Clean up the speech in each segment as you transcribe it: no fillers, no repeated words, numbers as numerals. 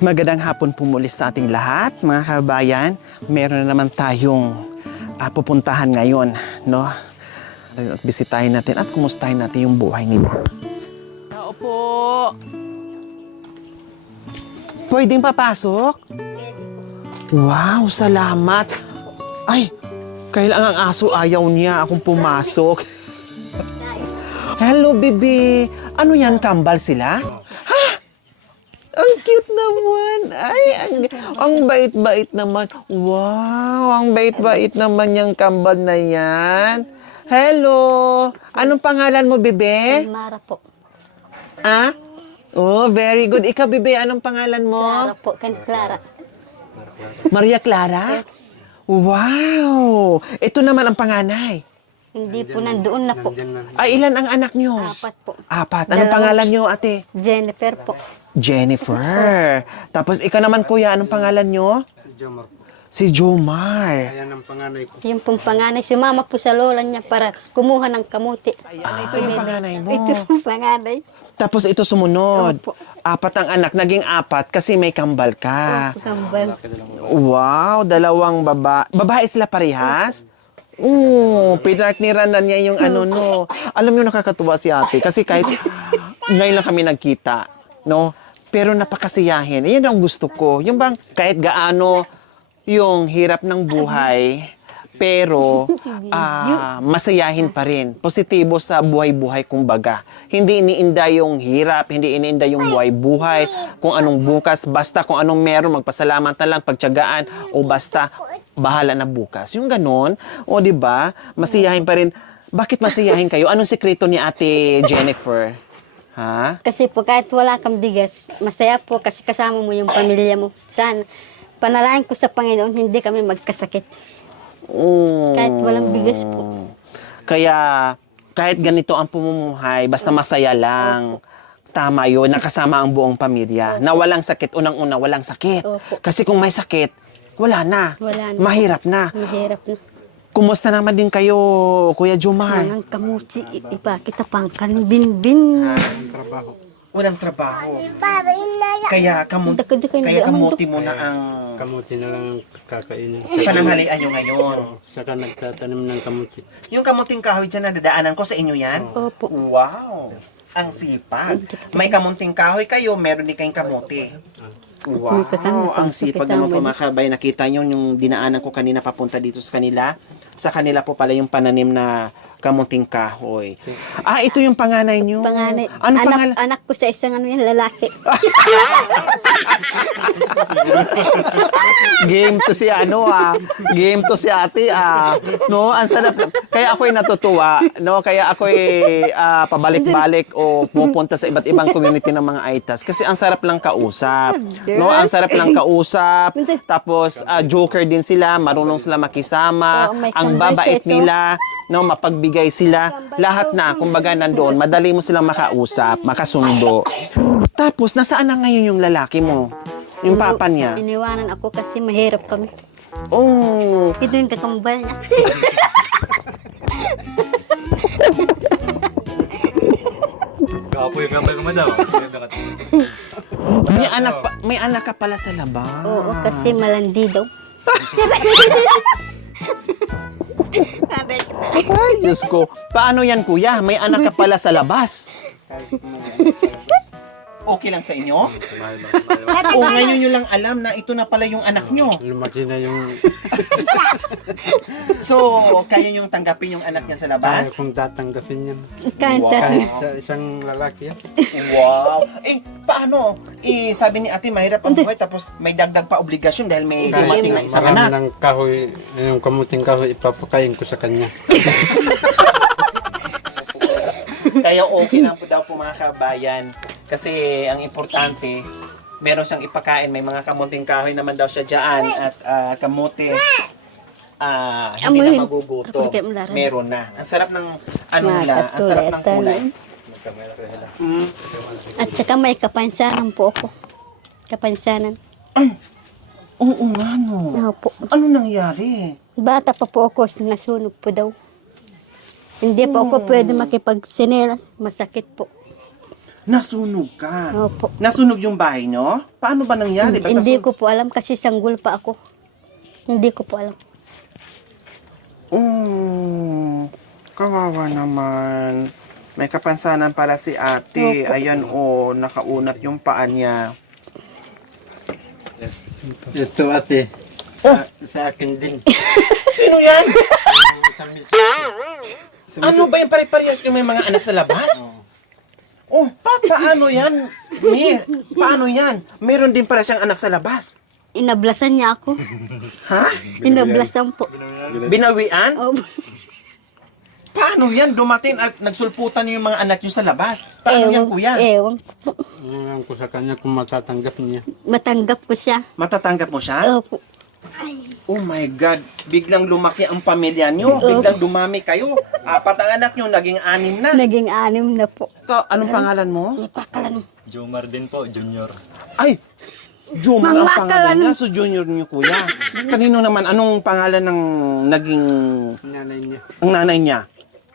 Magandang hapon po muli sa ating lahat, mga kabayan. Meron na naman tayong pupuntahan ngayon, no? Bisitahin natin at kumustahin natin yung buhay nila. Tao po! Pwedeng papasok? Wow, salamat! Ay, kailangan ang aso ayaw niya akong pumasok. Hello, baby! Ano yan, kambal sila? Ang cute naman. Ay, ang bait-bait naman. Wow, ang bait-bait naman yung kambal na yan. Hello. Anong pangalan mo, bebe? Mara po. Ah? Oh, very good. Ikaw, bebe, anong pangalan mo? Clara po. Clara. Maria Clara? Wow. Ito naman ang panganay. Hindi po nandoon na po. Ay, ilan ang anak nyo? 4 po. 4. Anong pangalan nyo, ate? Jennifer po. Jennifer. Tapos ikaw naman, kuya, anong pangalan nyo? Jomar. Si Jomar. Ayan ang panganay ko. Yung pong panganay, sumama po sa lola niya para kumuha ng kamuti. Ito yung panganay mo. Ito pong panganay. Tapos ito sumunod. Opo. 4 ang anak. Naging 4 kasi may kambal ka. Kambal. Wow, 2 babae sila parehas? Pinartneran na niya yung ano, no. Alam niyo, nakakatuwa si ate. Kasi kahit ngayon lang kami nagkita, no. Pero napakasiyahin. Yan ang gusto ko. Yung bang kahit gaano yung hirap ng buhay, pero masayahin pa rin. Positibo sa buhay-buhay, kumbaga. Hindi iniinda yung hirap, hindi iniinda yung buhay-buhay, kung anong bukas, basta kung anong meron, magpasalamat na lang, pagtiyagaan, o basta bahala na bukas. Yung ganon, o di ba? Masiyahin pa rin. Bakit masiyahin kayo? Anong sekreto ni Ate Jennifer? Ha? Kasi po kahit wala kang bigas, masaya po kasi kasama mo yung pamilya mo. Sana, panalangin ko sa Panginoon, hindi kami magkasakit. Kahit walang bigas po. Kaya, kahit ganito ang pumumuhay, basta masaya lang. Tama yun, nakasama ang buong pamilya. Na walang sakit, unang-una, walang sakit. Opo. Kasi kung may sakit, wala na. Wala na. Mahirap na. Mahirap na. Kumusta naman din kayo, Kuya Jomar? Ang kamuti, ipakita pang kanbin-bin. Trabaho. Walang trabaho. Kaya kamuti mo na ang Kamuti na lang ang kakainin. pananghalian nyo ngayon. Saka nagtatanim ng kamuti. Yung kamuting kahoy dyan na dadaanan ko sa inyo yan? Opo. Wow! Ang sipag. May kamunting kahoy kayo, meron din kayong kamuti. Wow! Ang sipag naman po, mga kabay. Nakita nyo yung dinaanan ko kanina papunta dito sa kanila. Sa kanila po pala yung pananim na kamunting kahoy. Ito yung panganay nyo. Panganay. Ano pangalan? Anak ko sa isang lalaki. Game to si Game to si ate No, ang sarap. Kaya ako'y natutuwa, no? Kaya ako'y pabalik-balik o pupunta sa iba't ibang community ng mga Aitas kasi ang sarap lang kausap. No, ang sarap lang kausap. Tapos joker din sila, marunong sila makisama. Ang babait nila, no, mapagbigay sila. Lahat na, kumbaga nandoon, madali mo silang makausap, makasundo. Tapos nasaan na ngayon yung lalaki mo? Yung papa niya? Iniwanan ako kasi mahirap kami. Oh. Ito yung katumbal niya. Kapoy ka madam. May anak ka pala sa labas. Oo, kasi malandi daw. Ay, Diyos ko. Paano yan, kuya? May anak ka pala sa labas. Okay lang sa inyo? O ngayon nyo lang alam na ito na pala yung anak nyo. Lumaki na yung So, kaya nyo tanggapin yung anak niya sa kaya labas? kung tatanggapin yan. Kanta. Kahit sa isang lalaki yan. Wow! Paano? Sabi ni ate, mahirap ang buhay tapos may dagdag pa obligasyon dahil may dumating na isang Marami anak. ng kahoy, yung kamuting kahoy, ipapakain ko sa kanya. Kaya okay lang po daw po, mga kabayan. Kasi ang importante, meron siyang ipakain. May mga kamuting kahoy naman daw siya dyan. At kamuti, hindi na maguguto. Meron na. Ang sarap ng ang sarap ng kulay. At saka may kapansanan po ako. Kapansanan. Oo nga, no. Opo. Ano nangyari? Bata pa po ako, nasunog po daw. Hindi po ako pwede makipagsinelas. Masakit po. Nasunog ka. Opo. Nasunog yung bahay nyo? Paano ba nangyari? Ba't Hindi nasunog? ko po alam kasi sanggol pa ako. Hindi ko po alam. Kawawa naman. May kapansanan pala si ate. Opo. Ayan nakaunat yung paa niya. Ito ate. Sa akin din. Sino yan? Sa miss. Ano ba yung pare-parehas kayo may mga anak sa labas? Paano yan? Paano yan? Meron din pala siyang anak sa labas. Inablasan niya ako. Ha? Inablasan po. Binawian? Opo. Paano yan? Dumating at nagsulputan niyo yung mga anak niyo sa labas. Paano yan, kuya? Ewan po. Ngayon ko sa kanya kung matatanggap niya. Matanggap ko siya. Matatanggap mo siya? Opo. Oh my God. Biglang lumaki ang pamilya niyo. Biglang dumami kayo. 4 ang anak niyo, naging 6 na. Naging 6 na po. Anong pangalan mo? Nakakalan. Jomar din po, junior. Ay! Jomar ang Mga pangalan kalan. niya. So junior niyo, kuya. Kanino naman? Anong pangalan ng naging... Nanay niya. ang nanay niya?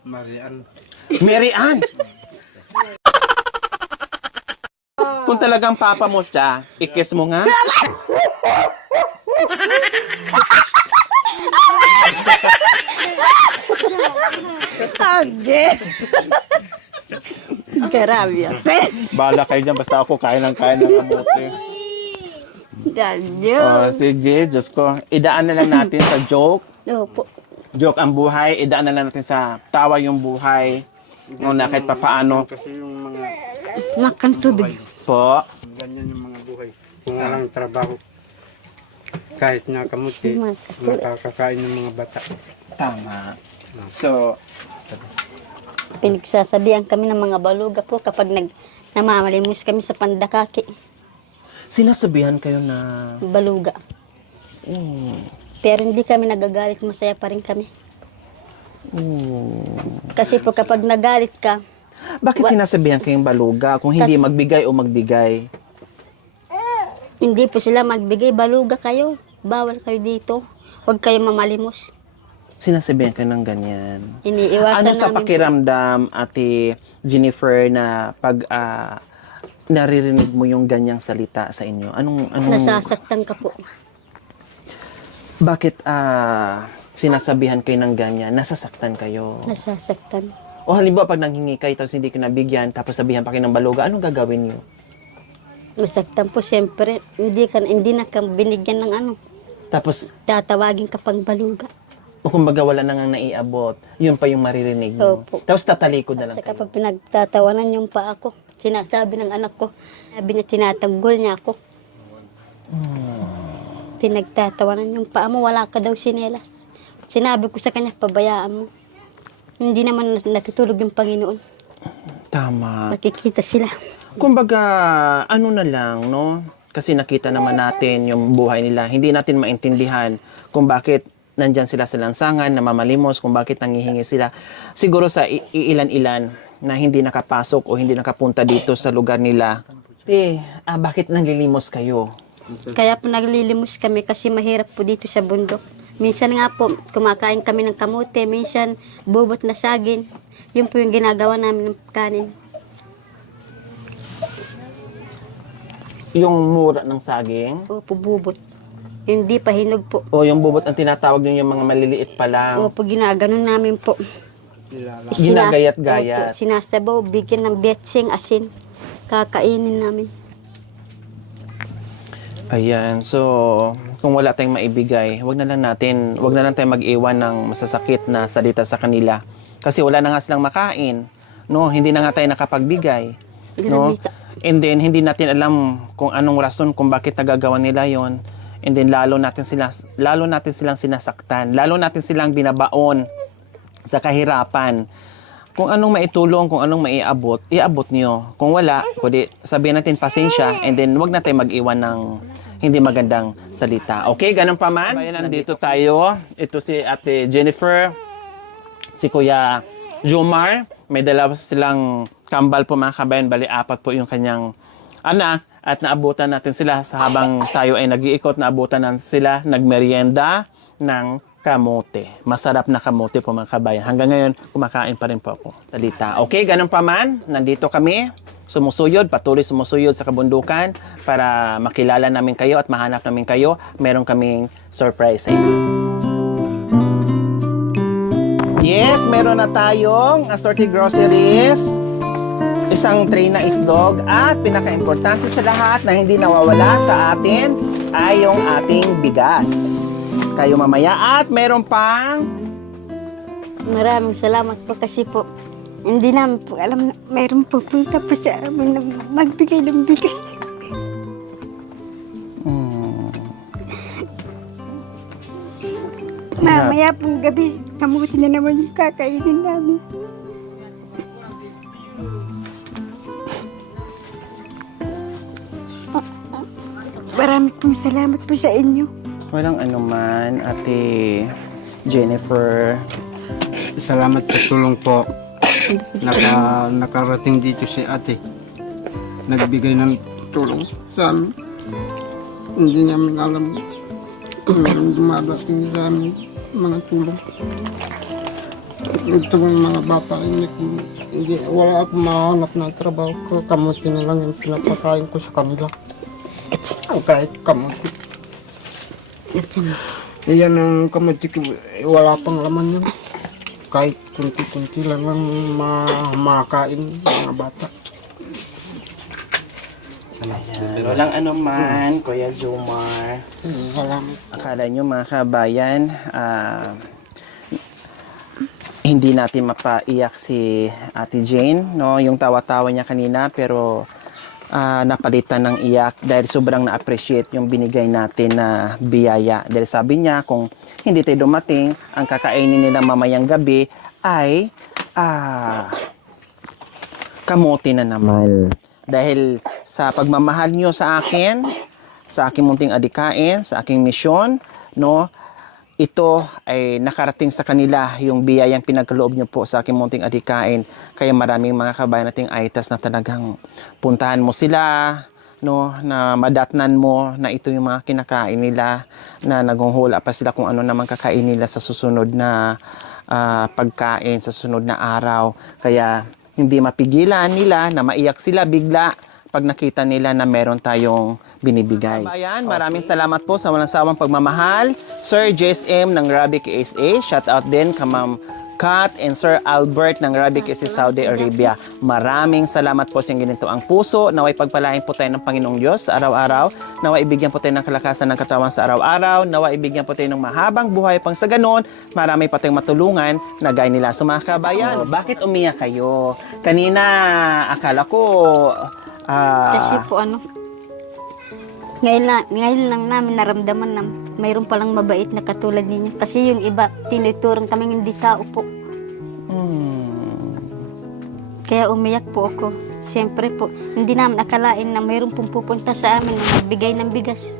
Marian. Mary Ann. Kung talagang papa mo siya, i-kiss mo nga. Age. Grabe ate. Bala kayo dyan, basta ako kain ng kamote. Dadyo. Sige, Diyos ko. Idaan na lang natin sa joke. Opo. Joke ang buhay. Idaan na lang natin sa tawa yung buhay. Na kahit papaano. Kasi yung mga Makan tubig. Po. ganyan yung mga buhay. Kung walang trabaho. Kahit nga kamuti, nakakakain ng mga bata. Tama. So, Pinagsasabihan kami ng mga baluga po kapag namamalimos kami sa pandakaki. sinasabihan kayo na... Baluga. Pero hindi kami nagagalit, masaya pa rin kami. Kasi po kapag nagalit ka, Bakit sinasabihan kayong baluga kung hindi magbigay o magbigay? hindi po sila magbigay, baluga kayo. Bawal kayo dito. Huwag kayo mamalimos. Sinasabihan kayo ng ganyan. Iniiwasan Ano sa namin. pakiramdam, Ate Jennifer, na pag naririnig mo yung ganyang salita sa inyo? Anong Nasasaktan ka po. bakit sinasabihan kayo ng ganyan? Nasasaktan kayo? Nasasaktan. O halimbawa pag nanghingi kayo tapos hindi ka nabigyan tapos sabihan pa kayo ng baluga, anong gagawin niyo? Masaktan po siyempre. Hindi na ka binigyan ng ano. Tapos, Tatawagin ka pang baluga. o kumbaga wala na nga naiabot, yun pa yung maririnig niyo. Opo. Tapos tatalikod na lang Saka kayo. pag pinagtatawanan yung pa ako, sinasabi ng anak ko, sabi niya tinatanggol niya ako. Pinagtatawanan yung paa mo, wala ka daw sinelas. Sinabi ko sa kanya, pabayaan mo. Hindi naman natutulog yung Panginoon. Tama. Nakikita sila. Kumbaga, ano na lang, no? Kasi nakita naman natin yung buhay nila. Hindi natin maintindihan kung bakit nandyan sila sa lansangan, namamalimos, kung bakit nangihingi sila. Siguro sa iilan-ilan na hindi nakapasok o hindi nakapunta dito sa lugar nila. Bakit nanglilimos kayo? Kaya po naglilimos kami kasi mahirap po dito sa bundok. Minsan nga po, kumakain kami ng kamote, minsan bubot na saging. Yun po yung ginagawa namin ng kanin. Yung mura ng saging? Opo, bubot. Hindi pa hinog po. O yung bubot ang tinatawag nyo yung mga maliliit pa lang? Opo, ginaganon namin po. Ginagayat-gayat. Opo, sinasabaw, bigyan ng betsing, asin. Kakainin namin. Ayan, so kung wala tayong maibigay, wag na lang tayong mag-iwan ng masasakit na salita sa kanila. Kasi wala na nga silang makain, no? Hindi na nga tayo nakapagbigay, no? Ginamita. And then hindi natin alam kung anong rason kung bakit nagagawa nila 'yon. And then lalo natin silang sinasaktan, lalo natin silang binabaon sa kahirapan. Kung anong maitulong, kung anong maiabot, iabot niyo. Kung wala, kundi sabihin natin pasensya and then wag na tayo mag-iwan ng hindi magandang salita. Okay, ganun pa man. Bayan, nandito tayo. Ito si Ate Jennifer, si Kuya Jomar. May dalawa silang kambal po mga kabayan. Bali, 4 po yung kanyang anak. At naabutan natin sila sa habang tayo ay nag-iikot. Naabutan natin sila, nagmerienda ng kamote. Masarap na kamote po mga kabayan. Hanggang ngayon, kumakain pa rin po ako. Salita. Okay, ganun pa man. Nandito kami patuloy sumusuyod sa kabundukan para makilala namin kayo at mahanap namin kayo. Meron kaming surprise sa inyo. Yes, meron na tayong assorted groceries, isang tray na itlog, at pinaka-importante sa lahat na hindi nawawala sa atin ay yung ating bigas. Kayo mamaya, at meron pang Maraming salamat po kasi po hindi namin po alam na mayroon po punta po sa amin na magbigay ng bigas. Mamaya pong gabi, kamuti na naman yung kakainin namin. Maraming pong salamat po sa inyo. walang anuman, Ate Jennifer. Salamat sa tulong po. Nakarating dito si ate. Nagbigay ng tulong sa amin. Hindi namin alam kung meron dumadating sa amin mga tulong. Ito mga bata, wala akong mahanap ng trabaho. Kamuti na lang yung pinapakain ko sa kanila. Kahit kamuti. Iyan ang kamuti ko, wala pang laman yun. Kahit kunti-kunti lang ang makain mga bata. Pero lang anuman, Kuya Jomar. Salamat. Akala nyo mga kabayan, hindi natin mapaiyak si Ate Jane, no? Yung tawa-tawa niya kanina, pero napalitan ng iyak dahil sobrang na-appreciate yung binigay natin na biyaya. Dahil sabi niya, kung hindi tayo dumating, ang kakainin nila mamayang gabi ay kamote na naman. Dahil sa pagmamahal niyo sa akin, sa aking munting adikain, sa aking misyon, no, ito ay nakarating sa kanila yung biyayang pinagkaloob niyo po sa aking munting adikain. Kaya maraming mga kabayan nating aitas na talagang puntahan mo sila, no, na madatnan mo na ito yung mga kinakain nila, na naghuhula pa sila kung ano naman kakain nila sa susunod na pagkain, sa susunod na araw. Kaya hindi mapigilan nila na maiyak sila bigla pag nakita nila na meron tayong binibigay. Kabayan, maraming salamat po sa walang sawang pagmamahal. Sir JSM ng Rabi KSA, shout out din ka Ma'am Kat and Sir Albert ng Rabi KSA Saudi Arabia. Maraming salamat po sa ganito ang puso. Naway pagpalain po tayo ng Panginoong Diyos sa araw-araw. Naway ibigyan po tayo ng kalakasan ng katawan sa araw-araw. Naway ibigyan po tayo ng mahabang buhay pang sa ganon. Marami pa tayong matulungan na gaya nila. So mga kabayan, bakit umiyak kayo? Kanina, akala ko Kasi po ngayon lang namin naramdaman na mayroon palang mabait na katulad ninyo. Kasi yung iba, tinuturong kaming hindi tao po. Kaya umiyak po ako. Siyempre po, hindi namin akalain na mayroon pong pupunta sa amin na magbigay ng bigas.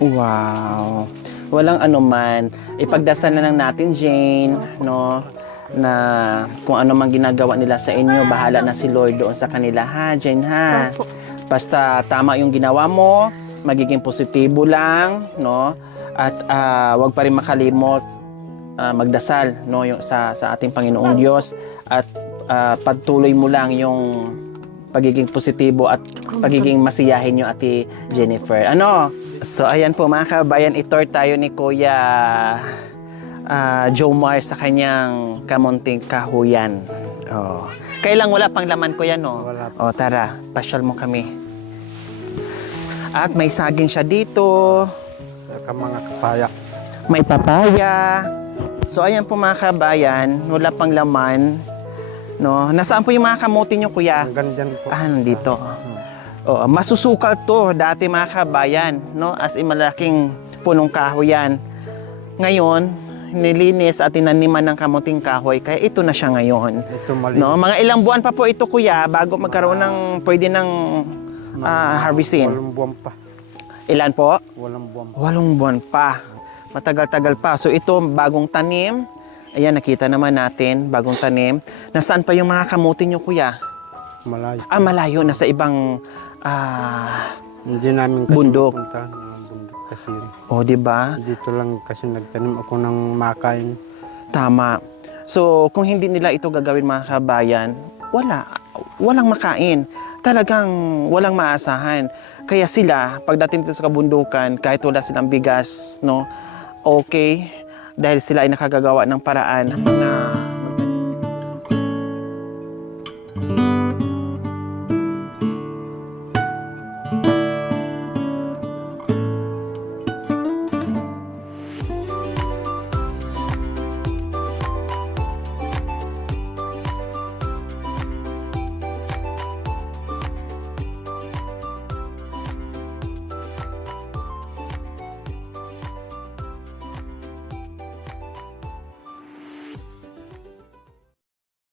Wow. Walang anuman. Ipagdasal na lang natin, Jane, no? Na kung ano man ginagawa nila sa inyo, bahala na si Lord doon sa kanila, ha, Jane, ha? Opo. Basta tama yung ginawa mo, magiging positibo lang, no? At wag pa rin makalimot magdasal, no, yung sa ating Panginoong Diyos, at pagtuloy mo lang yung pagiging positibo at pagiging masiyahin yung Ate Jennifer. Ano? So ayan po mga kabayan, itor tayo ni Kuya Jomar sa kanyang kamunting kahuyan. Oh. Kailang wala pang laman ko yan, no? Wala O, tara, pasyal mo kami. At may saging siya dito. Saka mga kapaya. May papaya. So, ayan po mga kabayan, wala pang laman. No? Nasaan po yung mga kamote nyo, kuya? Hanggang dyan po. Nandito. Oh, masusukal to dati mga kabayan, no? As in malaking punong kahoy yan. Ngayon, nilinis at tinaniman ng kamuting kahoy, kaya ito na siya ngayon. Ito malinis. No, mga ilang buwan pa po ito, kuya, bago magkaroon ng pwede ng harvestin. 8 buwan pa. Ilan po? 8 buwan pa. 8 buwan pa. Matagal-tagal pa. So ito, bagong tanim. Ayan, nakita naman natin, bagong tanim. Nasaan pa yung mga kamote nyo, kuya? Malayo. Malayo, nasa ibang Hindi namin kasi Bundok. mapuntahan ang bundok kasi o, di ba? dito lang kasi nagtanim ako ng makain. Tama. So, kung hindi nila ito gagawin mga kabayan, walang makain. Talagang walang maasahan. Kaya sila, pagdating dito sa kabundukan, kahit wala silang bigas, no, okay, dahil sila ay nakagagawa ng paraan na